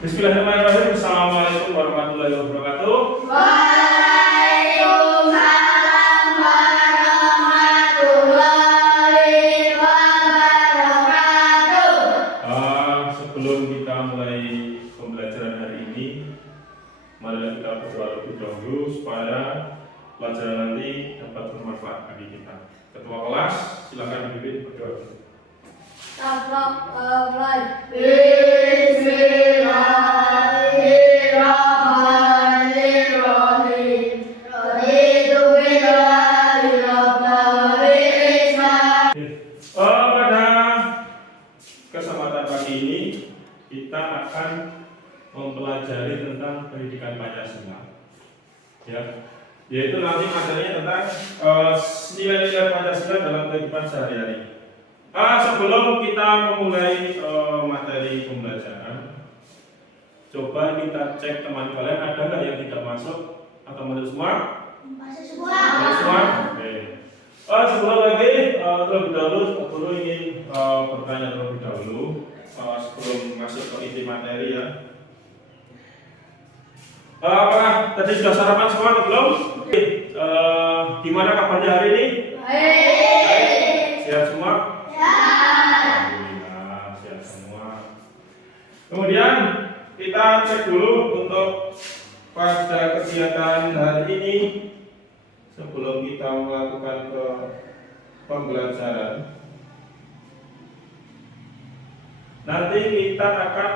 Bismillahirrahmanirrahim. Assalamualaikum warahmatullahi wabarakatuh. Waalaikumsalam warahmatullahi wabarakatuh. Sebelum kita mulai pembelajaran hari ini, mari kita berdoa lebih dahulu supaya pelajaran nanti dapat bermanfaat bagi kita. Ketua kelas, silakan dipimpin berdoa. Bismillahirrahmanirrahim. Raditu billahi rabban Islam. Pada kesempatan pagi ini kita akan mempelajari tentang pendidikan Pancasila, ya, yaitu nanti materinya tentang nilai-nilai Pancasila dalam kehidupan sehari-hari. Sebelum kita memulai materi pembelajaran, coba kita cek teman kalian ada nggak yang tidak masuk atau masuk semua? Masuk semua. Masuk semua? Oke. Sebelum lagi terlebih dahulu, guru ingin bertanya terlebih dahulu sebelum masuk ke inti materi, ya. Apakah tadi sudah sarapan semua atau belum? Gimana kabarnya hari ini? Baik. Sehat semua? Alhamdulillah, sehat semua. Kemudian kita cek dulu untuk pada kegiatan hari ini sebelum kita melakukan ke pembelajaran. Nanti kita akan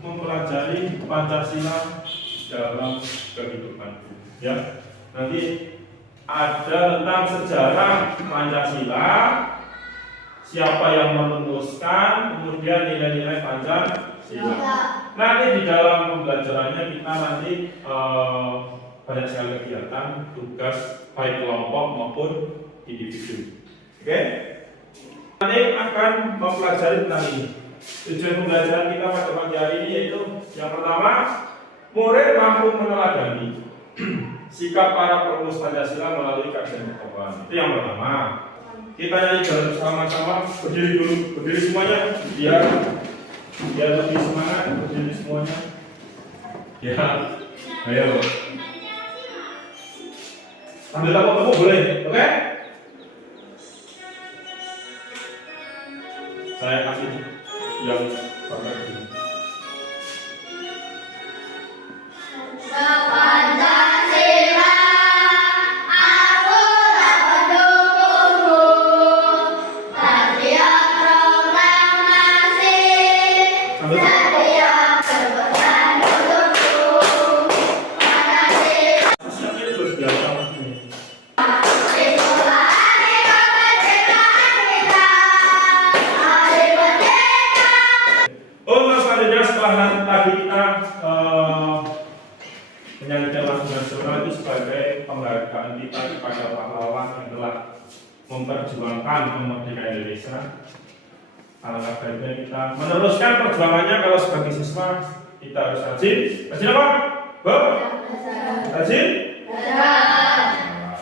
mempelajari Pancasila dalam kehidupan, ya. Nanti ada tentang sejarah Pancasila, siapa yang merumuskan, kemudian nilai-nilai Pancasila. Nanti di dalam pembelajarannya kita nanti banyak sekali kegiatan, tugas baik kelompok maupun individu. Oke? Nanti akan mempelajari tentang ini. Tujuan pembelajaran kita pada pagi hari ini yaitu yang pertama, murid mampu meneladani sikap para perumus Pancasila melalui kajian pengetahuan. Itu yang pertama. Kita nyanyi bersama-sama, berdiri dulu, berdiri semuanya, biar lebih semangat, berdiri semuanya. Ya, ayo. Sambil kamu boleh, oke? Saya kasih yang pakai ini. Pancasila, akulah pendukungmu. Setiap proklamasi, setiap pesan untukmu. Pancasila. Siapnya terus biasa ini. Itulah hari kemerdekaan kita. Hari merdeka. Untuk selanjutnya setelah tadi kita menyanyikan lagu nasional itu sebagai penghargaan kita kepada pahlawan yang telah memperjuangkan kemerdekaan Indonesia. Alangkah baiknya kita meneruskan perjuangannya. Kalau sebagai siswa kita harus rajin. Rajin apa? Bu? Rajin?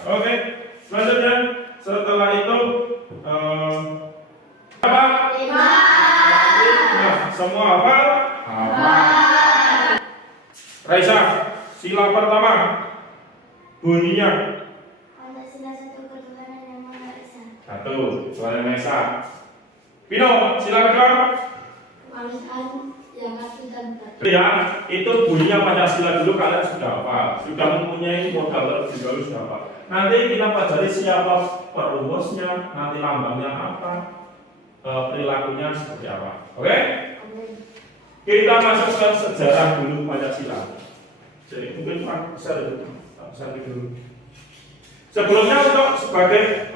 Oke. Selanjutnya setelah itu apa? Nah, semua hafal? Hafal. Raisa, sila pertama bunyinya Pancasila satu ketuhanan yang Maha Esa. satu, suara Maesa. Pino, sila kedua. Kemanusiaan yang adil dan beradab. Ya, itu bunyinya Pancasila dulu kalian sudah hafal, sudah mempunyai modal terlebih dahulu sudah hafal. Nanti kita pelajari siapa perumusnya, nanti lambangnya apa, perilakunya seperti apa. Oke? Kita masuk ke sejarah dulu Pancasila. Jadi mungkin Pak besar dulu. Sebelumnya untuk sebagai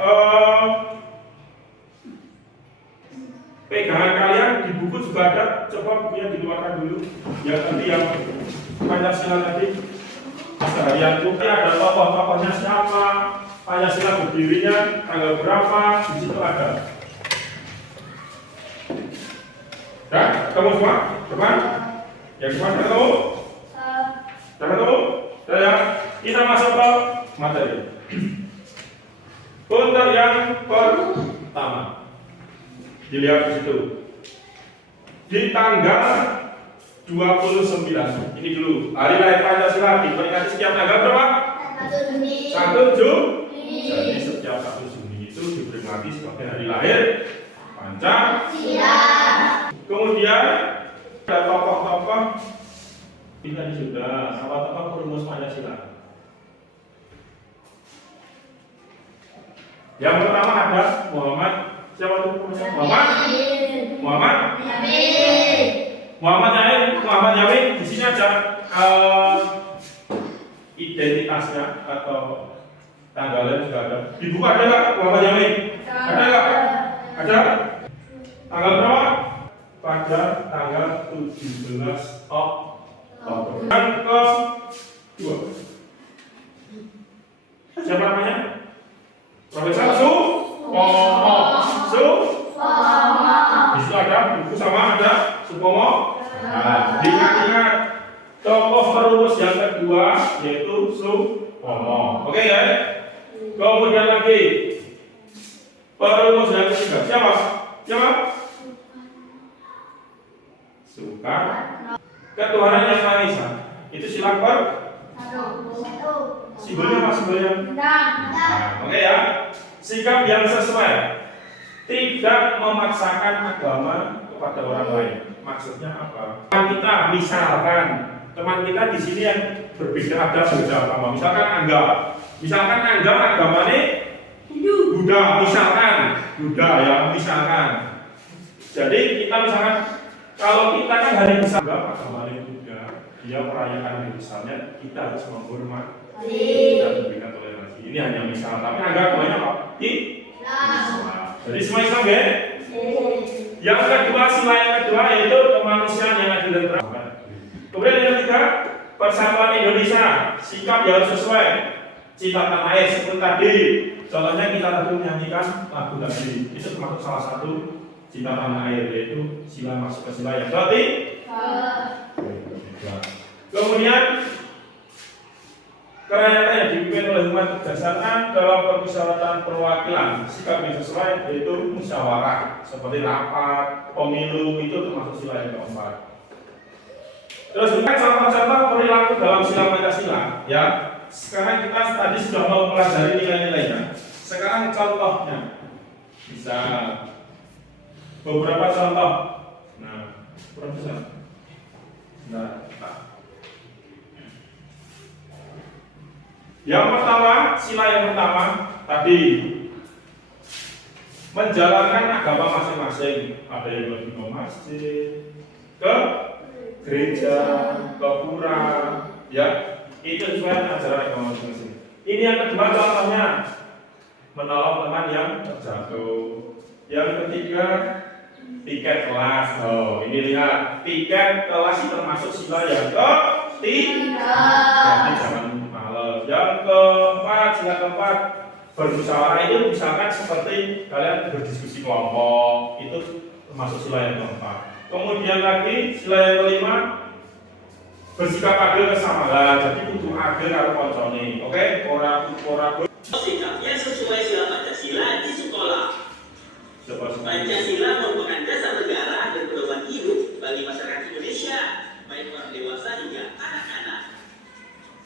pegangan kalian di buku juga ada. Coba bukunya dikeluarkan dulu. Yang nanti yang Pancasila tadi seharian itu ada tokoh-tokohnya siapa, Pancasila berdirinya tanggal berapa, di situ ada. Dan kamu semua depan? Yang depan ketemu? Jangan ketemu? Ya, kita masuk ke materi. Untuk yang pertama, dilihat di situ. Di tanggal 29. Ini dulu. Hari lahir Pancasila diperingati setiap tanggal berapa? 1 Juni. 1 Juni. Jadi setiap 1 Juni itu diperingati sebagai hari lahir Pancasila. Kemudian ada tokoh-tokoh ini sudah sama tokoh perumus Pancasila. Yang pertama ada Muhammad, siapa itu namanya? Muhammad Yamin. Di sini ada identitasnya atau tanggalnya juga ada. Di buku ada nggak Muhammad Yamin? Ada nggak? Ada. Tanggal berapa? Pada tanggal 17 Oktober. Yang kedua, siapa namanya? Profesor Supomo. Di situ ada buku sama ada Supomo. Nah, ingat-ingat tokoh perumus yang kedua yaitu Supomo. Oke ya? Kemudian lagi perumus yang ketiga siapa? Soekarno. Ketuhanan yang Maha Esa. Itu sila per simbolnya apa simbolnya? Nah, oke ya. Sikap yang sesuai, tidak memaksakan agama kepada orang lain. Maksudnya apa? Teman kita, misalkan teman kita di sini yang berbeda agama, misalkan Angga agamanya Buddha, misalkan. Jadi kita misalkan kalau kita kan hari besar agamanya Buddha, dia merayakan hari besarnya, kita harus menghormati dan memberikan toleransi. Ini hanya misal, tapi agamanya apa? Islam. Jadi semua Islam ya? Yang kedua, sila yang kedua yaitu kemanusiaan yang adil dan beradab. Kemudian yang ketiga, persatuan Indonesia, sikap yang harus sesuai cinta tanah air seperti tadi. Contohnya kita tadi menyanyikan lagu tadi, itu termasuk salah satu cinta tanah air, yaitu sila masuk ke sila yang ketiga. Kemudian kerajaan yang dipimpin oleh umat berdasarkan dalam permusyawaratan perwakilan, sikap yang sesuai yaitu musyawarah seperti rapat, pemilu, itu termasuk sila yang keempat. Terus juga contoh-contoh perilaku dalam sila Pancasila ya. Sekarang kita tadi sudah mempelajari nilai-nilainya. Sekarang contohnya bisa beberapa contoh. Nah, Profesor. Nah, yang pertama, sila yang pertama tadi menjalankan agama masing-masing. Ada yang pergi ke masjid, ke gereja, ke pura, ya itu sesuai ajaran agama masing-masing. Ini yang kedua contohnya menolong teman yang terjatuh. Yang ketiga tiket kelas. Oh ini lihat tiket kelas itu termasuk sila yang ketiga. Jadi jangan males. Yang keempat, sila keempat bermusyawarah itu misalkan seperti kalian berdiskusi kelompok itu termasuk sila yang keempat. Kemudian lagi sila yang kelima bersikap adil kesamaran. Jadi kudu adil karo koncone. Oke, ora sikapnya sesuai sila Pancasila di sekolah. Pancasila merupakan dasar negara dan pedoman hidup bagi masyarakat Indonesia, baik orang dewasa hingga anak-anak.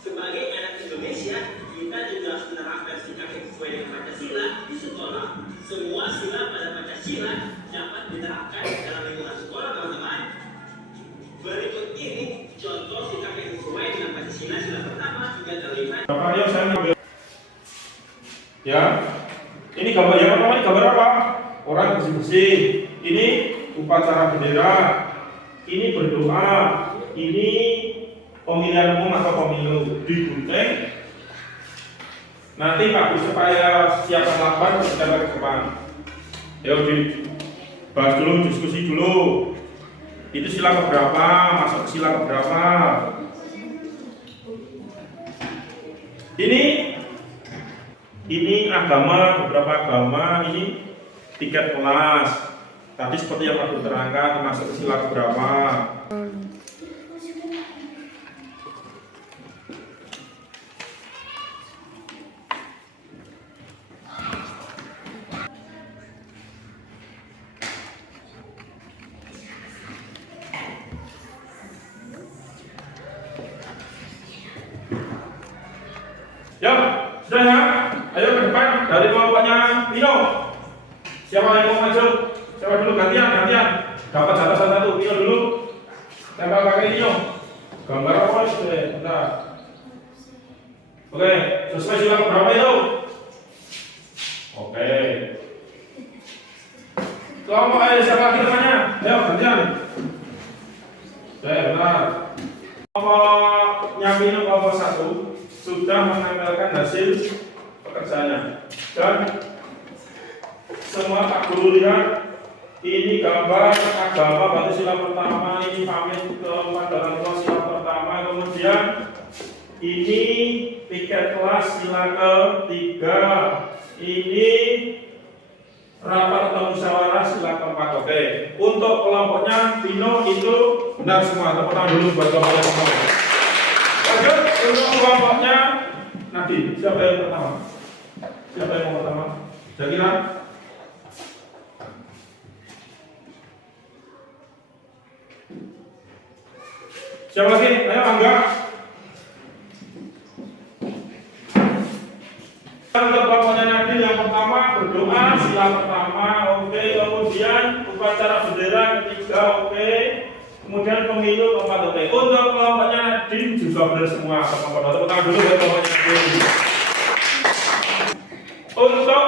Sebagai anak Indonesia, kita juga harus menerapkan sikap yang sesuai dengan Pancasila di sekolah. Semua sila pada Pancasila dapat diterapkan dalam lingkungan sekolah, teman-teman. Berikut ini contoh sikap yang sesuai dengan Pancasila sila pertama hingga kelima. Ya, ini gambar yang pertama, ini gambar apa? Orang bersih-bersih. Ini upacara bendera. Ini berdoa. Ini pemilihan umum atau pemilu di Gunting. Nanti Pak supaya siap melakukan kita ke depan. Ya dibahas dulu, diskusi dulu. Itu sila keberapa? Masuk sila keberapa? Ini agama, beberapa agama, ini tiket kelas. Tadi seperti yang aku terangkan, termasuk sila keberapa? Sudah ya? Ayo ke depan dari kelompoknya Pino. Siapa yang mau maju? Siapa dulu? Gantian. Dapat jatah satu. Pino dulu. Tembak pakai Pino. Gambar apa itu? Bentar. Oke, sesuai sila berapa itu? Oke. Kelompok siapa lagi namanya? Ayo gantian. Oke, benar. Kelompoknya Pino kelompok 1 sudah menempelkan hasil pekerjaannya dan semua Pak Guru lihat ini gambar agama berarti sila pertama, ini pamit kepada orang tua sila pertama, kemudian ini tiket kelas sila ketiga, ini rapat atau musyawarah sila keempat. Oke, untuk kelompoknya Pino itu benar semua. Tepuk tangan dulu buat kelompoknya semua. Lanjut untuk kelompoknya Nadi. Siapa yang pertama? Siapa yang mau pertama? Zakira. Siapa lagi? Ayo Angga. Untuk kelompoknya Nadi yang pertama berdoa sila pertama. Oke, kemudian upacara bendera ketiga. Oke. Kemudian pemilu keempat. Oke. Untuk kelompoknya Nadine juga benar semua. Tepuk tangan dulu buat kelompoknya Nadine. Untuk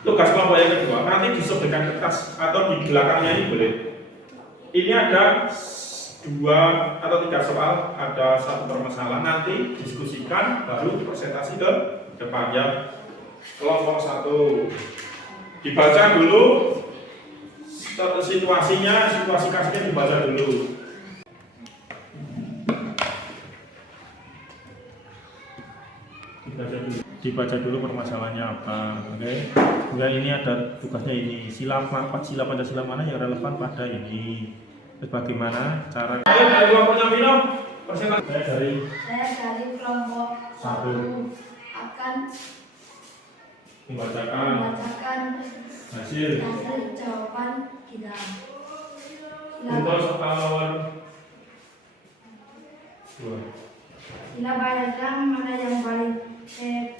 tugas kelompok yang kedua, nanti disebutkan kertas atau di belakangnya ini boleh. Ini ada 2 atau 3 soal, ada 1 permasalahan. Nanti diskusikan baru presentasi ke depan ya. Kelompok 1 dibaca dulu. Situasi kasusnya dibaca dulu. Dibaca dulu permasalahannya apa. Oke. Kemudian ini ada tugasnya ini. Sila Pancasila mana yang relevan pada ini. Terus bagaimana cara dari kelompoknya Pino? Presentasi Saya dari kelompok 1 akan membacakan hasil jawaban kita. untuk soal nomor 2. Sila bayangkan mana yang paling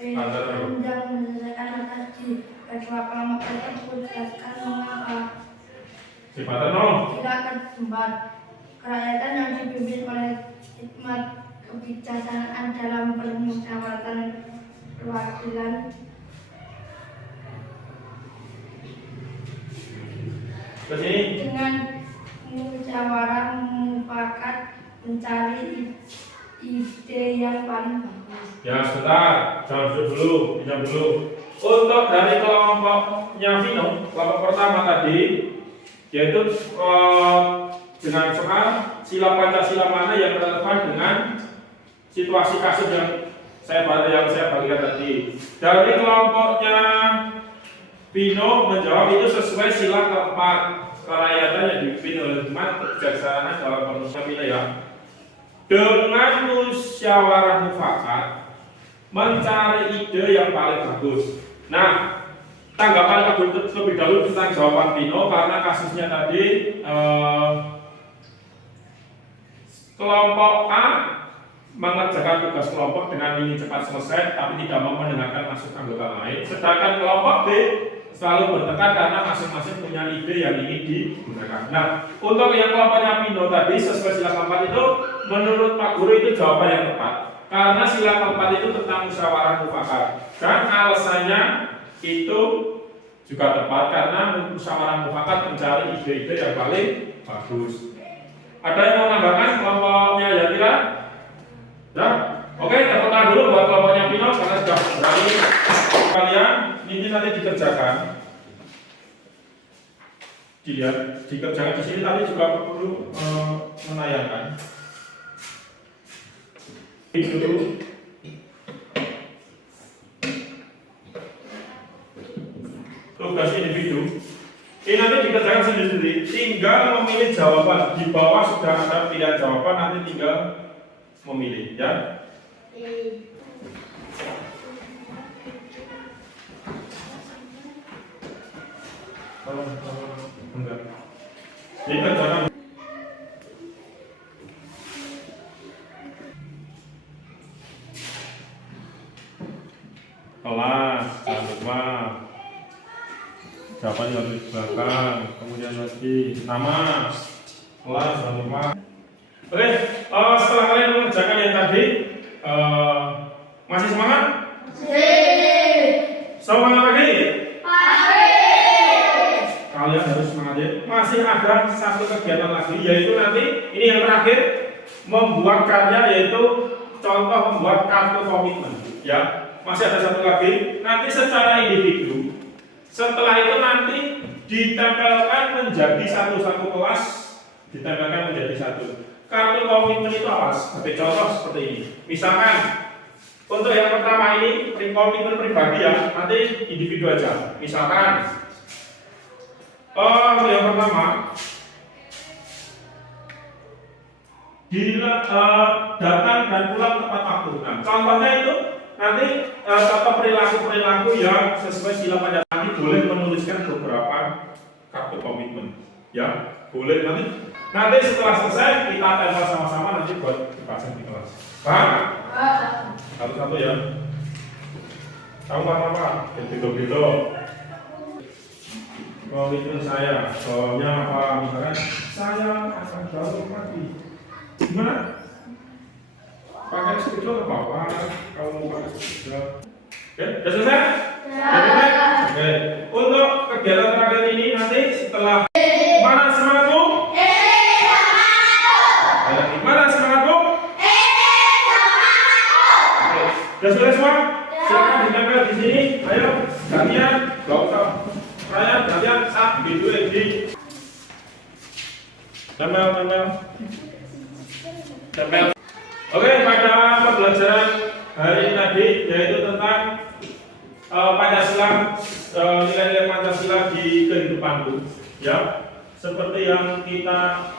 panjang menyelesaikan atas di kedua kelompok tersebut. Jelaskan mengapa. Sifatan no. Sila keempat, kerakyatan yang dipimpin oleh hikmat kebijaksanaan dalam permusyawaratan perwakilan Ke sini. dengan musyawarah mufakat mencari ide yang paling bagus. Ya sebentar, jangan duduk dulu, pinjam dulu. Untuk dari kelompoknya Vino, kelompok pertama tadi, yaitu dengan soal sila Pancasila mana yang relevan dengan situasi kasus yang saya bagikan tadi. Dari kelompoknya Pino menjawab itu sesuai sila keempat, kerakyatan yang dipimpin oleh hikmat kebijaksanaan dalam permusyawaratan ya. Dengan musyawarah mufakat mencari ide yang paling bagus. Nah, tanggapan lebih dahulu tentang jawaban Pino karena kasusnya tadi kelompok A mengerjakan tugas kelompok dengan ingin cepat selesai tapi tidak mau mendengarkan masukan anggota lain. Sedangkan kelompok B selalu bertekad karena masing-masing punya ide yang ingin digunakan. Nah, untuk yang kelompoknya Pino tadi sesuai sila keempat itu, menurut Pak Guru itu jawaban yang tepat. Karena sila keempat itu tentang musyawarah mufakat. Dan alasannya itu juga tepat karena musyawarah mufakat mencari ide-ide yang paling bagus. Ada yang mau menambahkan kelompoknya Yatira? Ya? Oke, tepuk tangan dulu buat kelompoknya Pino karena sudah berani. Kalian ini nanti dikerjakan. Dilihat, dikerjakan di sini tadi juga perlu menayangkan. Itu tugas individu. Ini nanti dikerjakan sendiri-sendiri. Tinggal memilih jawaban. Di bawah sudah ada pilihan jawaban, nanti tinggal memilih, ya. Enggak. Jadi kerjakan. kelas, jangan lupa. Jawaban yang di belakang, kemudian lagi nama, kelas, jangan lupa. Oke, setelah kalian mengerjakan yang tadi, masih semangat? Semangat lagi? Kalian harus semangat ya. Masih ada satu kegiatan lagi, yaitu nanti ini yang terakhir, membuat karya, yaitu contoh membuat kartu komitmen. Ya, masih ada satu lagi. Nanti secara individu. Setelah itu nanti ditempelkan menjadi satu kelas, ditempelkan menjadi satu. Kartu komitmen itu apa? Sebagai contoh seperti ini. Misalkan untuk yang pertama ini komitmen pribadi ya, nanti individu aja. Misalkan yang pertama datang dan pulang tepat waktu. Nah, contohnya itu nanti contoh perilaku yang sesuai sila Pancasila. Boleh menuliskan beberapa kartu komitmen, ya boleh nanti setelah selesai kita tempel sama-sama nanti buat dipasang di kelas. Paham? Satu-satu ya. Kamu paham apa? Gitu-gitu. Komitmen saya, soalnya apa? Misalkan saya akan jauh mati. Gimana? Pakai spidol apa? Kalau mau pakai spidol. Oke, sudah selesai? Oke, untuk kegiatan terakhir ini nanti setelah mana semangatmu? Mana semangatmu? Oke, sudah selesai semua? Silakan ditempel di sini. Ayo, gantian, gak usah. Raya, gantian, gitu lagi. Tempel. Oke, pada pembelajaran hari ini tadi yaitu tentang Pancasila, nilai-nilai Pancasila di kehidupanku, ya, seperti yang kita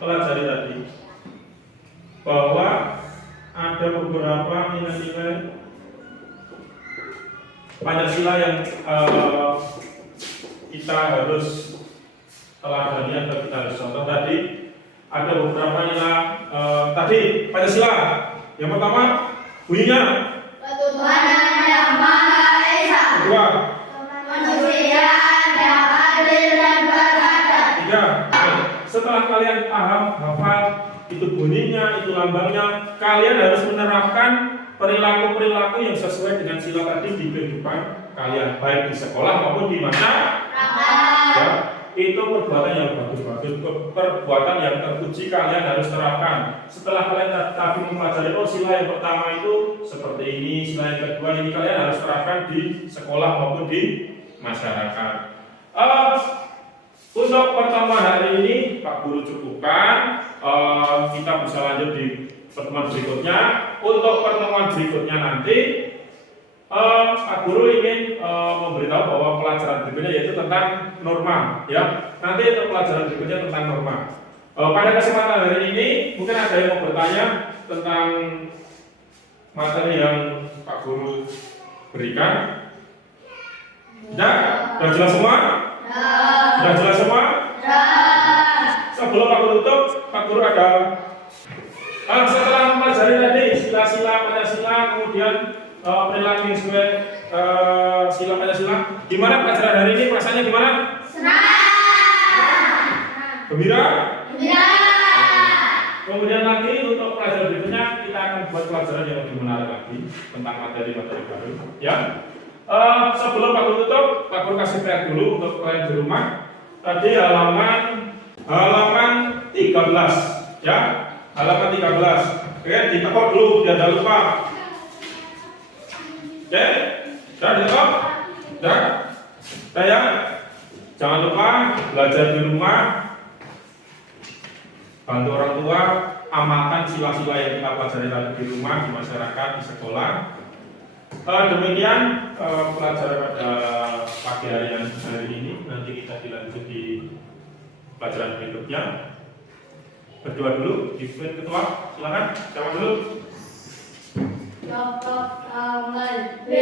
pelajari tadi, bahwa ada beberapa nilai-nilai Pancasila yang kita harus teladani atau kita harus contoh. Tadi ada beberapa nilai tadi Pancasila. Yang pertama bunyinya Tuhan yang Maha Esa. Kedua, Manusia yang adil dan beradab. tiga. Setelah kalian paham, hafal itu bunyinya, itu lambangnya, kalian harus menerapkan perilaku-perilaku yang sesuai dengan sila tadi di kehidupan kalian, baik di sekolah maupun di mana. Ya, itu perbuatan yang bagus-bagus, perbuatan yang terpuji kalian harus terapkan. Setelah kalian tadi mempelajari sila yang pertama itu seperti ini, sila yang kedua ini kalian harus terapkan di sekolah maupun di masyarakat. Untuk pertemuan hari ini Pak Guru cukupkan. Kita bisa lanjut di pertemuan berikutnya. Untuk pertemuan berikutnya nanti Pak Guru ingin memberitahu bahwa pelajaran berikutnya yaitu tentang norma, ya. Nanti untuk pelajaran berikutnya tentang norma. Pada kesempatan hari ini mungkin ada yang mau bertanya tentang materi yang Pak Guru berikan. Sudah jelas semua? Sudah jelas semua? Sebelum Pak Guru tutup, Pak Guru ada setelah mempelajari tadi sila-sila Pancasila, kemudian perilaku yang sesuai sila Pancasila. Gimana pelajaran hari ini? Perasaannya gimana? Senang. Gembira? Gembira. Kemudian lagi untuk pelajaran berikutnya kita akan buat pelajaran yang lebih menarik lagi tentang materi-materi baru. Ya. Sebelum Pak Guru tutup, Pak Guru kasih PR dulu untuk kalian di rumah. Tadi halaman 13, ya. Halaman 13. Oke, ditekuk dulu biar jangan lupa. Oke, sudah ditekuk? Sudah? Ya. Jangan lupa belajar di rumah. Bantu orang tua, amalkan sila-sila yang kita pelajari tadi di rumah, di masyarakat, di sekolah. Demikian pelajaran pada pagi hari ini. Nanti kita dilanjut di pelajaran berikutnya. Berdua dulu, dipimpin ketua, silakan. Siapa dulu? Dr. Ahmad B.